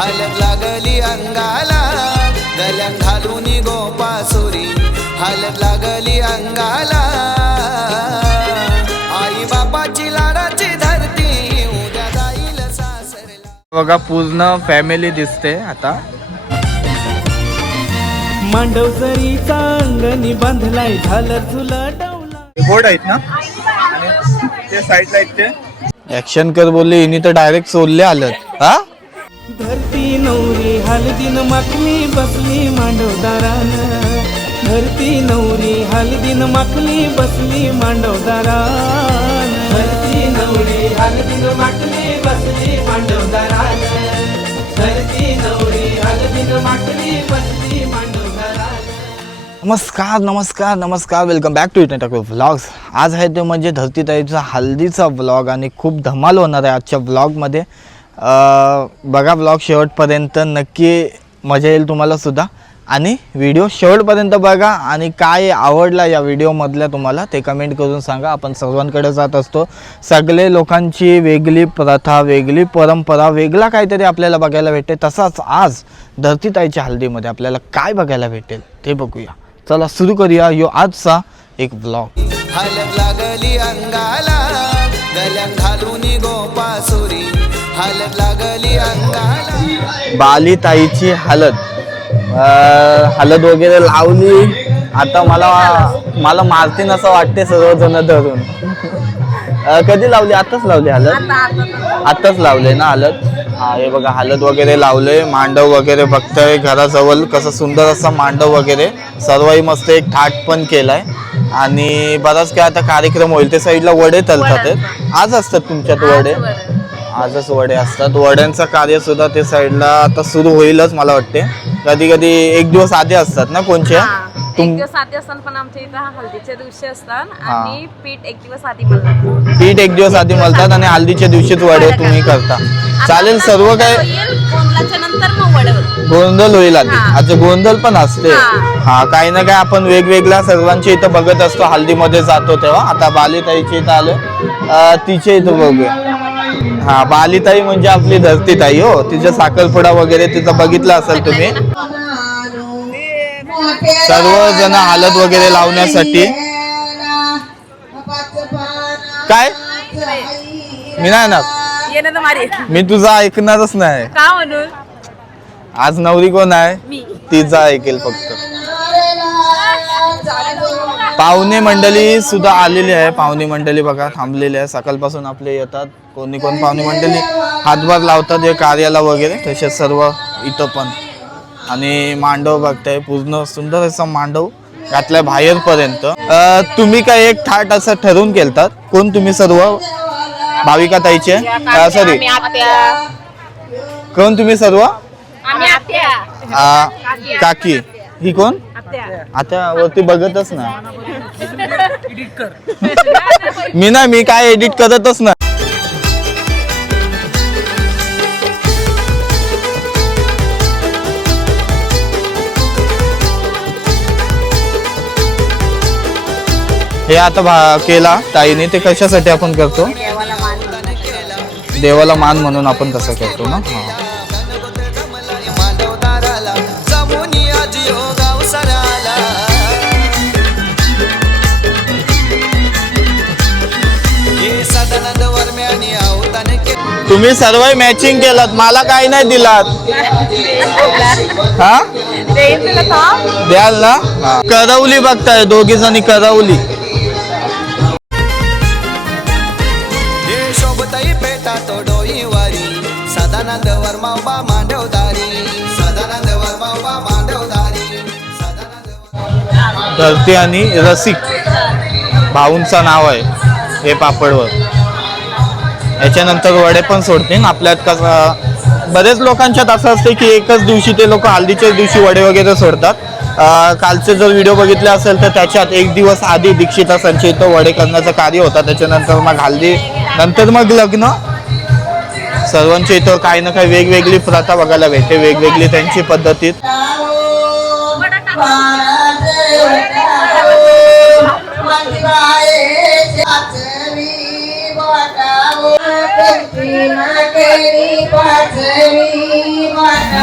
हलत लागली अंगाला गल्यात घालून गोपासुरी हलत लागली अंगाला आई बापाची लाडाची धरती उद्या जाईल सासरला। बघा पूर्ण फॅमिली दिसते आता। मांडवसरीचा अंगणी बांधलाय झालं झुला डावला। बोर्ड आहेत ना आणि ते साईडला आहेत ते ऍक्शन कर बोलले हिनी तर डायरेक्ट सोडले आलं। हा धरती नवरी हलदीन माखली बसली मांडवदारान। धरती नवरी हलदीन माखली बसली मांडवदारान। धरती नवरी हलदीन माखली बसली मांडवदारान। धरती नवरी हलदीन माखली बसली मांडवदारान। नमस्कार नमस्कार नमस्कार, welcome back to it vlogs. आज आहे ते म्हणजे धरतीताईचा हल्दीचा व्लॉग आणि खूप धमाल होणार आहे आजच्या व्लॉगमध्ये। बघा व्लॉग शेवटपर्यंत, नक्की मजा येईल तुम्हाला सुद्धा आणि व्हिडिओ शेवटपर्यंत बघा आणि काय आवडला या व्हिडिओमधल्या तुम्हाला ते कमेंट करून सांगा। आपण सर्वांकडे जात असतो, सगळे लोकांची वेगळी प्रथा, वेगळी परंपरा, वेगळा काहीतरी आपल्याला बघायला भेटते। तसाच आज धरतीताईच्या हल्दीमध्ये आपल्याला काय बघायला भेटेल ते बघूया। चला सुरू करूया यो आजचा एक व्लॉग। हलत लागली अंगाला गल्यात घालून गोपासुरी हलत लागली अंगाला। बालीताईची हलद वगैरे लावली। आता मला मारतीन असं वाटते सर्वजण धरून। कधी लावली? आताच लावली हलद? आताच लावले ना हलद? हा हे बघा हलद वगैरे लावले, मांडव वगैरे बघताय घराजवळ कसं सुंदर असं मांडव वगैरे, सर्वही मस्त एक थाट पण केलाय आणि बराच काय आता कार्यक्रम होईल। ते साईडला वडे तलतात। आज असतात तुमच्यात वडे? आजच वडे असतात। वड्यांचं कार्य सुद्धा ते साईडला आता सुरू होईलच मला वाटते। कधी कधी एक दिवस आधी असतात ना कोणच्या? एक दिवस आधी असतात, पण आमच्या इथं हल्दीच्या दिवशी असतात आणि पीठ एक दिवस आधी मळतात। पीठ एक दिवस आधी मळतात आणि हल्दीच्या दिवशीच वडे तुम्ही करता। चालेल सर्व काय? गोंधळाच्या नंतर मग वडे होतात। गोंधळ होईल आधी? अच्छा गोंधळ पण असते। हा काही ना काय आपण वेगवेगळ्या सर्वांच्या इथं बघत असतो, हल्दीमध्ये जातो तेव्हा। आता बालीताईच्या इथं आलो, तिच्या इथं बघूया। हा बालीताई म्हणजे आपली धरतीताई हो, तिच्या साखरपुडा वगैरे तिथं बघितलं असेल तुम्ही। सर्वजण हलद वगैरे लावण्यासाठी काय मी नाही ना, मी तुझा ऐकणारच नाही। का म्हणून? आज नवरी कोण आहे? तिचा ऐकेल फक्त। पाहुणे मंडळी सुद्धा आलेली आहे। पाहुणे मंडळी बघा थांबलेली आहे, सकाळपासून आपले येतात। कोणी कोण पाहुणे मंडळी हातभार लावतात हे कार्याला वगैरे, तसेच सर्व इथं पण। आणि मांडव बघताय, पूर्ण सुंदर असा मांडव घातलाय बाहेरपर्यंत। तुम्ही काय एक थाट असं ठरवून केलतात? कोण तुम्ही सर्व? भाविका ताईचे सॉरी कोण तुम्ही सर्व? काकी ही कोण? आता वरती बघतच ना मी काय एडिट करतच ना। हे आता केला ताईने, ते कशासाठी आपण करतो? देवाला मान म्हणून आपण तसं करतो ना। तुम्ही सर्व मॅचिंग केलात, मला काही नाही दिलात। हा द्याल ना? करवली बघताय दोघी जणी, करवली। शोभताई पेटा तो डोईवारी सदानंद वर्मा मांडवदारी सदानंद वर्मा मांडवदारी। धरती आणि रसिक भाऊंचं नाव आहे हे पापडवर। याच्यानंतर वडे पण सोडतील आपल्यात। कसं बरेच लोकांच्यात असं असते की एकच दिवशी ते लोक हल्दीच्याच दिवशी वडे वगैरे सोडतात। कालचे जर व्हिडिओ बघितले असेल तर त्याच्यात एक दिवस आधी दीक्षितासांच्या इथं वडे करण्याचं कार्य होतं। त्याच्यानंतर मग हल्दी, नंतर मग लग्न। सर्वांच्या इथं काही ना काही वेगवेगळी प्रथा बघायला भेटते, वेगवेगळी त्यांची पद्धतीत।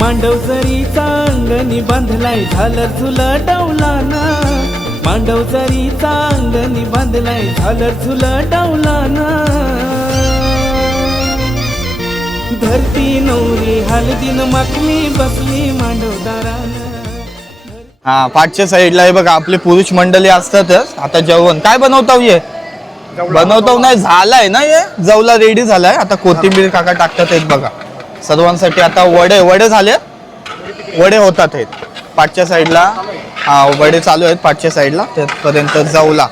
मांडवसरीचा अंगणी बांधलाय झालर झुलं डौलाना, मांडवसरीचा अंगणी बांधलाय झालर झुलं डौलाना. धरती नवरी हलदीन माकली बसली मांडवदारानं. हा पाठच्या साईडला हे बघा आपले पुरुष मंडळी असतातच. आता जेवण काय बनवताव ये बनवताव नाही झालाय ना हे जवला रेडी झालाय. आता कोथिंबीर काका टाकतात आहेत बघा सर्वांसाठी. आता वडे झाले वडे होतात आहेत पाठच्या साईडला. हा वडे चालू आहेत पाठच्या साईडला त्यापर्यंत जवला.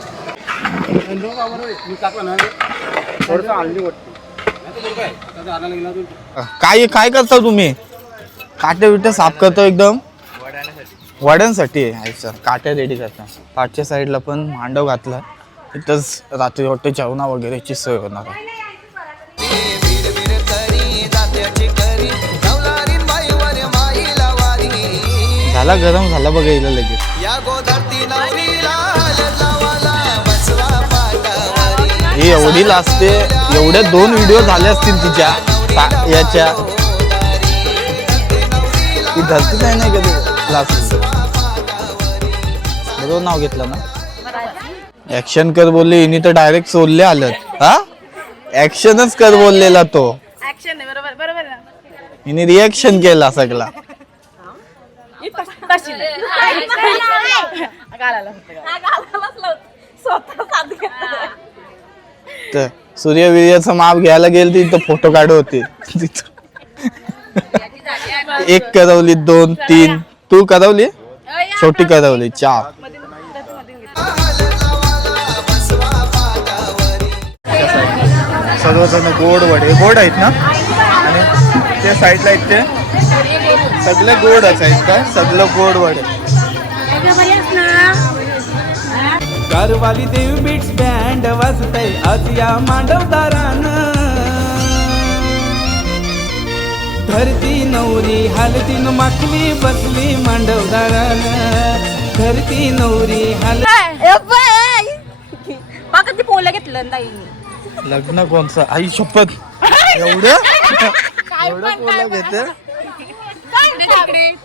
काय काय करता तुम्ही काटे बिटे साफ करतो एकदम वड्यांसाठी आहे सर. काटे रेडी करता पाठच्या साईडला पण मांडव घातला. इथंच रात्री वाटते जेवणा वगैरेची सोय होणार आहे. झाला गरम झाला बघा इला लगेच. या गोधरती नवरीला लावाला बसवा पाटावरी. ही एवढी लाजते. एवढे 2 व्हिडिओ झाले असतील तिच्या याच्या. ती धरती नाही कधी लाजते. बरोबर नाव घेतलं ना. ऍक्शन कर बोलले हिने तर डायरेक्ट सोडले आलं. हा ऍक्शनच कर बोललेला तो. ऍक्शन आहे बरोबर बरोबर ना. हिने रिएक्शन केला सगळा. तर सूर्यवीर्याचं माप घ्यायला गेल तिथं फोटो काढ होते. एक करवली 2 3 तू करवली छोटी करवली 4. सर्वजण गोड वडे गोड आहेत ना आणि त्या साईडला आहेत ते सगळे गोडच आहेत का सगळं गोड वडे. कारवाली देव बीट्स बँड वाजतय आज या मांडवदारानं. धरती नवरी हलदीन माकली बसली मांडवदारानं. धरती नवरी पाकत पोळलं घेतलं नाही. लग्न कोणचं आई शपथ एवढं पोला घेते.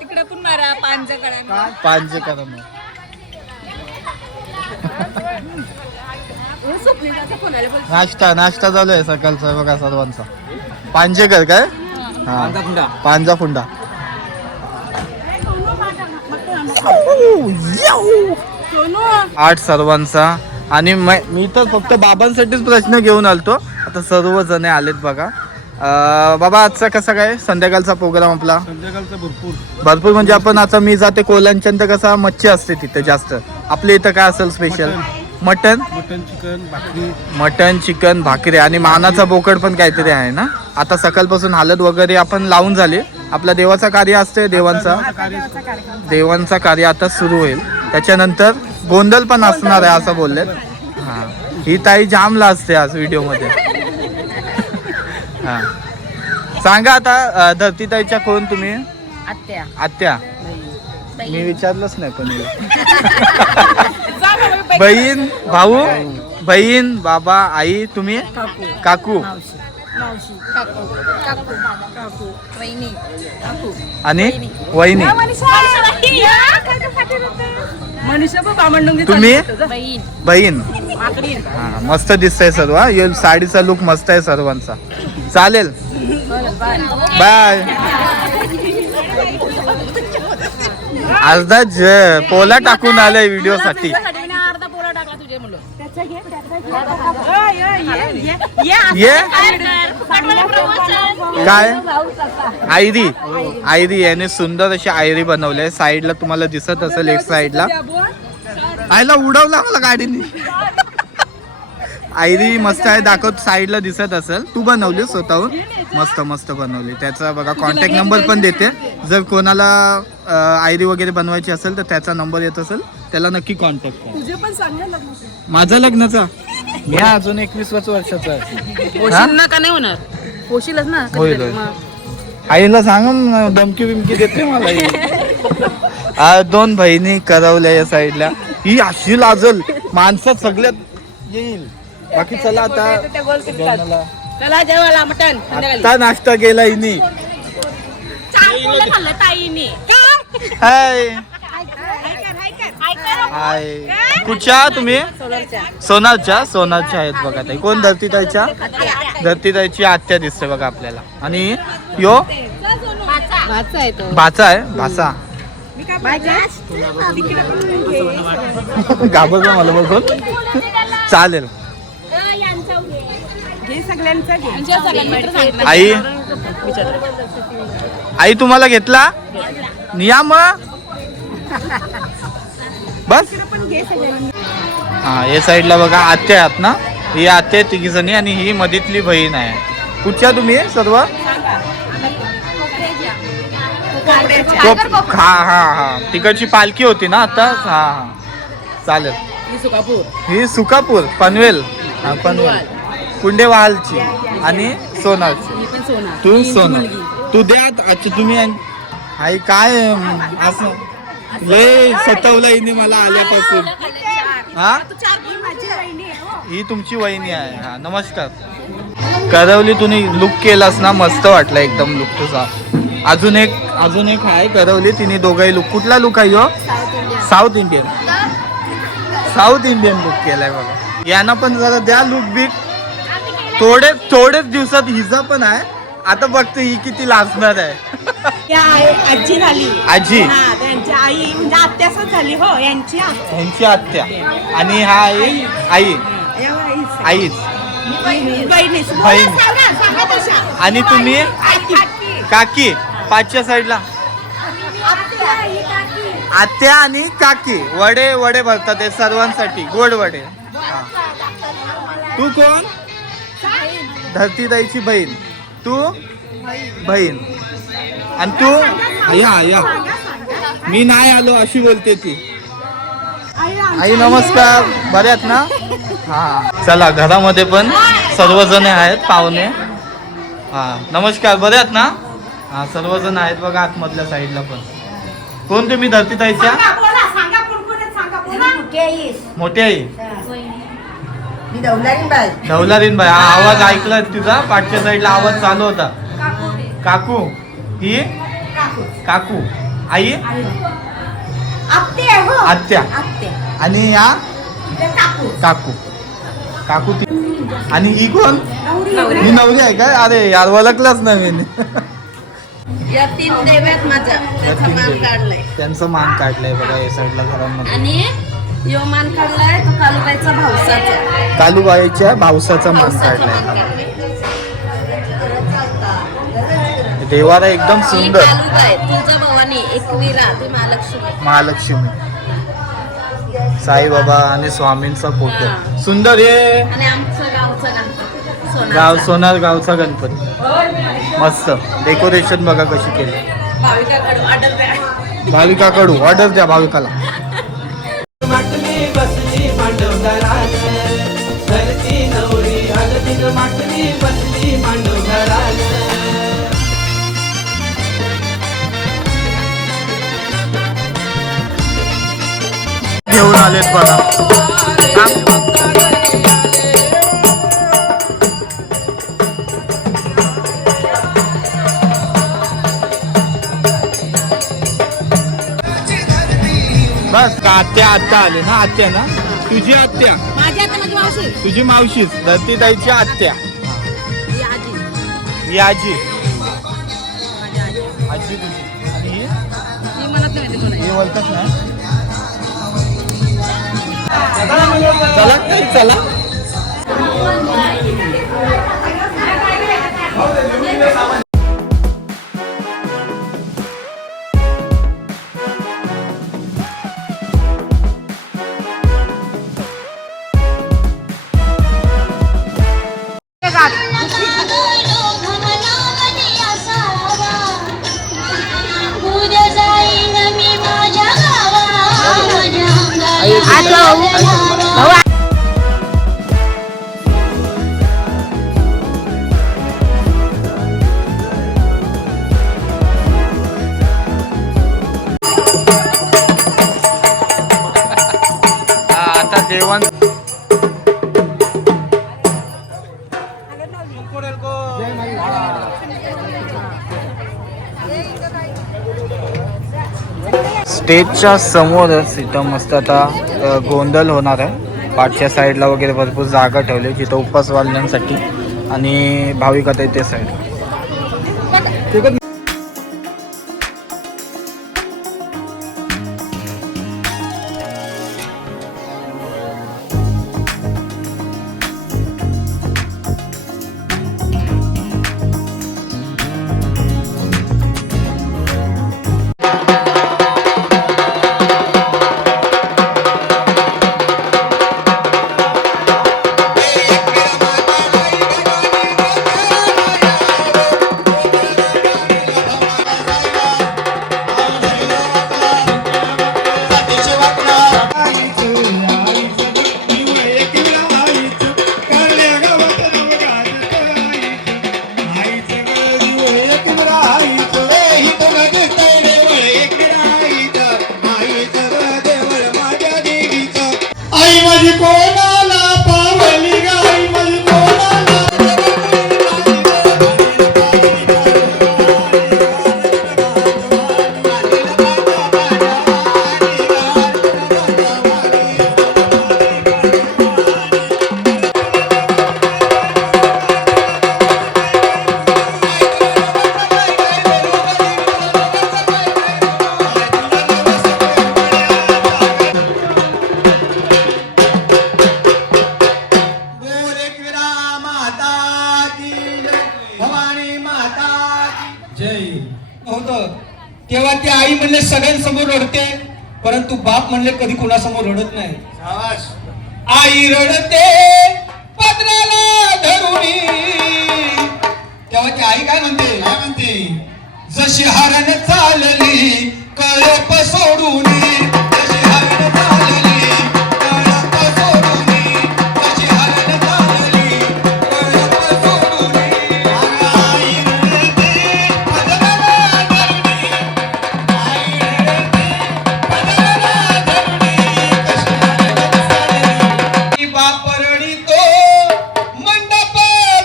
तिकडे पण मारा पांजे करा मग. नाश्ता चालू आहे सकाळचा बघा सर्वांचा. पांजेकर काय पांजा फुंडा. आठ सर्वांचा. आणि मी तर फक्त बाबांसाठीच प्रश्न घेऊन आलतो. आता सर्व जण आलेत बघा. बाबा आजचा कसा काय संध्याकाळचा प्रोग्राम आपला. संध्याकाळचं भरपूर म्हणजे आपण आता मी जाते कोल्यांच्या तर कसा मच्छी असते तिथे जास्त. आपल्या इथं काय असेल स्पेशल मटन मटन चिकन भाकरी आणि मानाचा बोकड पण काहीतरी आहे ना. आता सकाळपासून हालत वगैरे आपण लावून झाली. आपला देवाचा कार्य असते देवांचा कार्य आता सुरू होईल. त्याच्यानंतर गोंधळ पण असणार आहे असं बोलले. हा ही ताई जामला असते आज व्हिडिओ मध्ये. हा सांगा आता धरती ताईच्या कोण तुम्ही. आत्या मी विचारलंच नाही पण. बहीण भाऊ बहीण बाबा आई तुम्ही काकू आणि वहिनी तुम्ही बहीण. हा मस्त दिसतंय सर्व. साडीचा लुक मस्त आहे सर्वांचा. चालेल बाय. अर्धा पोला टाकून आलाय व्हिडिओ साठी. काय आयरी याने सुंदर अशी आयरी बनवली. साईडला तुम्हाला दिसत असेल एक साईडला. आयला उडवला मला गाडीने. आयरी मस्त आहे दाखवत साईडला दिसत असेल. तू बनवली स्वतःहून मस्त बनवली. त्याचा बघा कॉन्टॅक्ट नंबर पण देते. जर कोणाला आयरी वगैरे बनवायची असेल तर त्याचा नंबर येत असेल त्याला नक्की कॉन्टॅक्ट करा. माझं लग्नाचा मी अजून 21 वर्षाचा आहे. होशीलच ना. होईल आईला सांगा धमकी बिमकी देते मला. 2 बहिणी करवल्या या साईडला. ही अशी लाजल माणसात सगळ्यात येईल. बाकी चला आता चला जेवायला मटण. आता नाश्ता केला हिनी. खाल्लं ताईने हाय हाय कुठच्या तुम्ही सोनारच्या आहेत बघा ताई. कोण धरतीताईची आत्या दिसते बघा आपल्याला. आणि यो भाचा आहे भाचा घाबरतो मला बघून. चालेल आई तुम्हाला घेतला नियम बस. हा या साईडला बघा आत्या आहेत ना. ही आत्या तिघी जणी आणि ही मधीतली बहीण आहे. कुठच्या तुम्ही सर्व हा हा हा तिकडची पालखी होती ना आता. हा हा चालेल. ही सुकापूर पनवेल हा पनवेल कुंडेवालची आणि सोनारची. तू सोनार तू द्या. अच्छा तुम्ही आई काय असं लय सतवलं हिने मला आल्यापासून. हा ही तुमची वहिनी आहे. हा नमस्कार. करवली तुम्ही लुक केलास ना मस्त वाटला एकदम लुक तुझा. अजून एक आहे करवली तिने दोघंही लुक. कुठला लुक आहे हो? साऊथ इंडियन लुक केलाय बघा. यांना पण जरा द्या लुक बिक. थोडेच दिवसात हिजा पण आहे. आता बघते ही किती लाजणार आहे. आजी झाली आजी त्यांची आई म्हणजे आत्याच झाली हो यांची आत्या. आणि हा आई आईच बहीण. आणि तुम्ही काकी पाचच्या साईडला आत्या आणि काकी वडे भरतात ते सर्वांसाठी गोड वडे. तू कोण? धरतीताईची बहीण. तू बहीण. आणि तू या मी नाही आलो अशी बोलते ती. आई नमस्कार. बऱ्यात ना. हा चला घरामध्ये पण सर्वजण आहेत पाहुणे. हा नमस्कार. बऱ्यात ना. हा सर्वजण आहेत बघा आतमधल्या साईडला पण. कोण तुम्ही धरतीताईच्या मोठी आई धवलारीन बाई. हा आवाज ऐकला तुझा पाठच्या साईडला आवाज चालू होता. काकू ही काकू आई आत्या आणि या काकू आणि ही कोण? ही नवरी आहे काय? अरे यार ओळखलंच नवीन. या 3 देव्यात माझा त्याचा मान काढलाय. त्यांचा मान काढलाय बघा या साईडला घरांमध्ये. आणि यो मान काढलाय तो कालूबाईचा भावसाचा. कालूबाईच्या भावसाचा मान काढलाय. देवारा एकदम सुंदर. कालूबाई तुळजा भवानी एकविरा ती महालक्ष्मी साईबाबा आणि स्वामींचा फोटो सुंदर. हे आणि आमचं गावचं गणपती गाव सोनार गावचा गणपती मस्त. डेकोरेशन बघा कशी केली. भाविकाकडू ऑर्डर द्या भाविकाला. माटली बसली मांडव घरात घरची नवरी हळदीत माटली बसली मांडव घरात. घेऊन आलेत बघा. बस का आत्या आले ना. आत्या ना तुझी आत्या. माझी आता माझी मावशी तुझी मावशीच धरतीताईची आत्या. ही आजी ही आजी तुझी. आणि ही म्हणत नाही कोण ही बोलतात ना. चला काही चला. आता जेवण स्टेजच्या समोरच इथं मस्त आता गोंधळ होणार आहे. पाठच्या साईडला वगैरे भरपूर जागा ठेवली जिथं उपवास वाढण्यासाठी आणि भाविक आता इथे साईड. तेव्हा ती आई म्हणले सगळ्यांसमोर रडते, परंतु बाप म्हणले कधी कोणासमोर रडत नाही. आई रडते पत्राला धरुणी, तेव्हा ती आई काय म्हणते, जशी हरण चालली कळप सोडूनी, जशी हरण चालली कळप सोडूनी, जशी हरण चालली कळप सोडूनी. आई रडते पत्राला धरुणी, आई रडते पत्राला धरुणी, कशी हरण चालली. बाप रडितो मंडप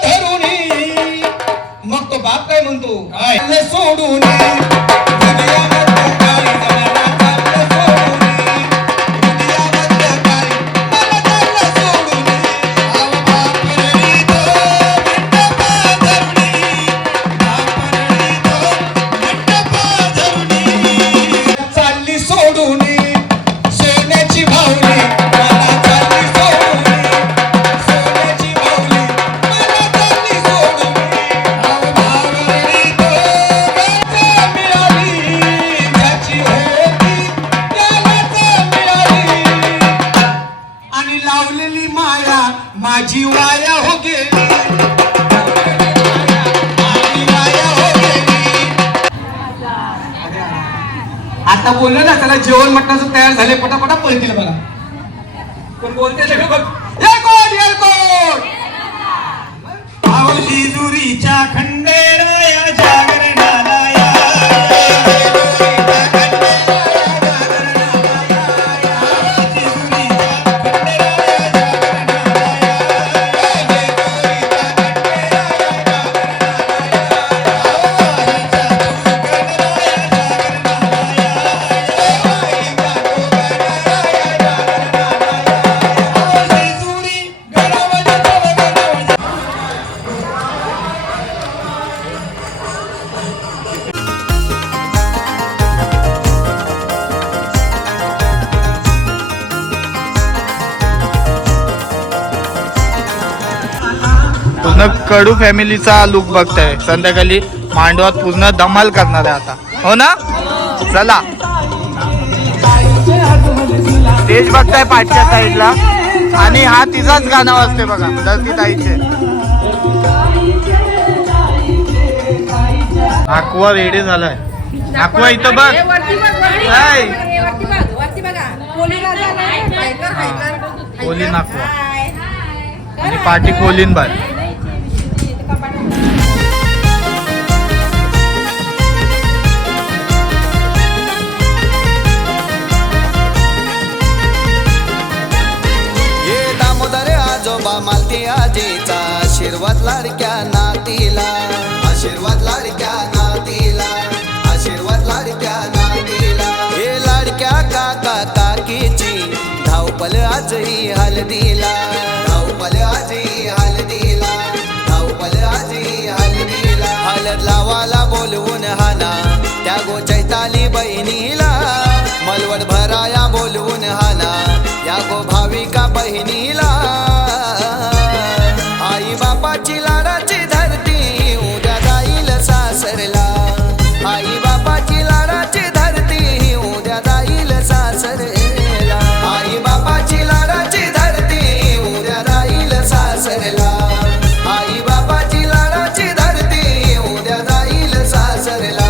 धरुणी, मग तो बाप काय म्हणतो, काय सोडून चालली सोडून सोन्याची भावली, मला चालली सोडून सोन्याची भावली, मला चालली सोडून. आणि लावलेली माया माझी वाया हो गेली, माझी वाया हो गेली. आता बोललो ना त्याला जेवण मटणाचं तयार झाले, पटापटा पळतील बघा. कोण बोलते ते बघ, ये कोण जेजुरीच्या खंडेराया जागरणाला या, पूर्ण कडू फॅमिलीचा लुक बघताय. संध्याकाळी मांडवात पूर्ण धमाल करणार आहे आता, हो ना. चला स्टेज बघताय पाठच्या साईडला, आणि हा तिचाच गाणं वाजते बघा, धरती ताईचे. नाकवा रेडी झालाय, नाकवा इथं बघ, कोली नाकवा आणि पाठी कोलीन बाय. ये दामोदर आजोबा मालती आजीचा आशीर्वाद लाडक्या नातीला, आशीर्वाद लाडक्या नातीला, आशीर्वाद लाडक्या नातीला. हे धावपल आजही हळदीला, धावपल आजही हळदीला, धावपल आजही हळदीला. हळद लावाला बोलवून हाना त्या गो चैताली बहिणीला, मलवड भराया बोलवून हाना या गो भाविका बहिणीला. आई बापाची लाडाची धरती उद्या जाईल सासरला, आई बापाची लाडाची धरती उद्या जाईल सासरला, आई बापाची लाडाची धरती उद्या जाईल सासरला, आई बापाची लाडाची धरती उद्या जाईल सासरला.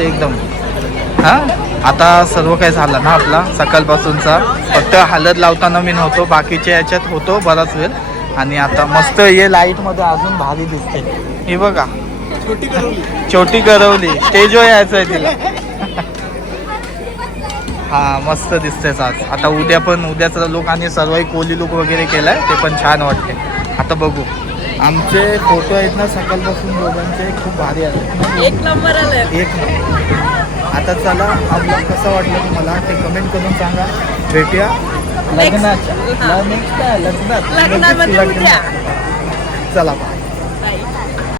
एकदम आता सर्व काही झालं ना आपला सकाळपासूनचा. फक्त हळद लावताना मी नव्हतो, बाकीच्या याच्यात होतो बराच वेळ. आणि आता मस्त हे लाईट मध्ये अजून भारी दिसते. हे बघा छोटी करवली स्टेजवर यायचं आहे तिला. हा मस्त दिसतेच आज. आता उद्या पण उद्याचा लुक आणि सर्व कोली लुक वगैरे केलाय ते पण छान वाटते. आता बघू आमचे फोटो आहेत ना सकाळपासून दोघांचे खूप भारी आले, एक नंबर आलाय. एक नंबर. आता चला आपला कसं वाटलं तुम्हाला ते कमेंट करून सांगा. भेटूया लग्नाच्या लग्नात लग्नामध्ये उद्या. चला बाय.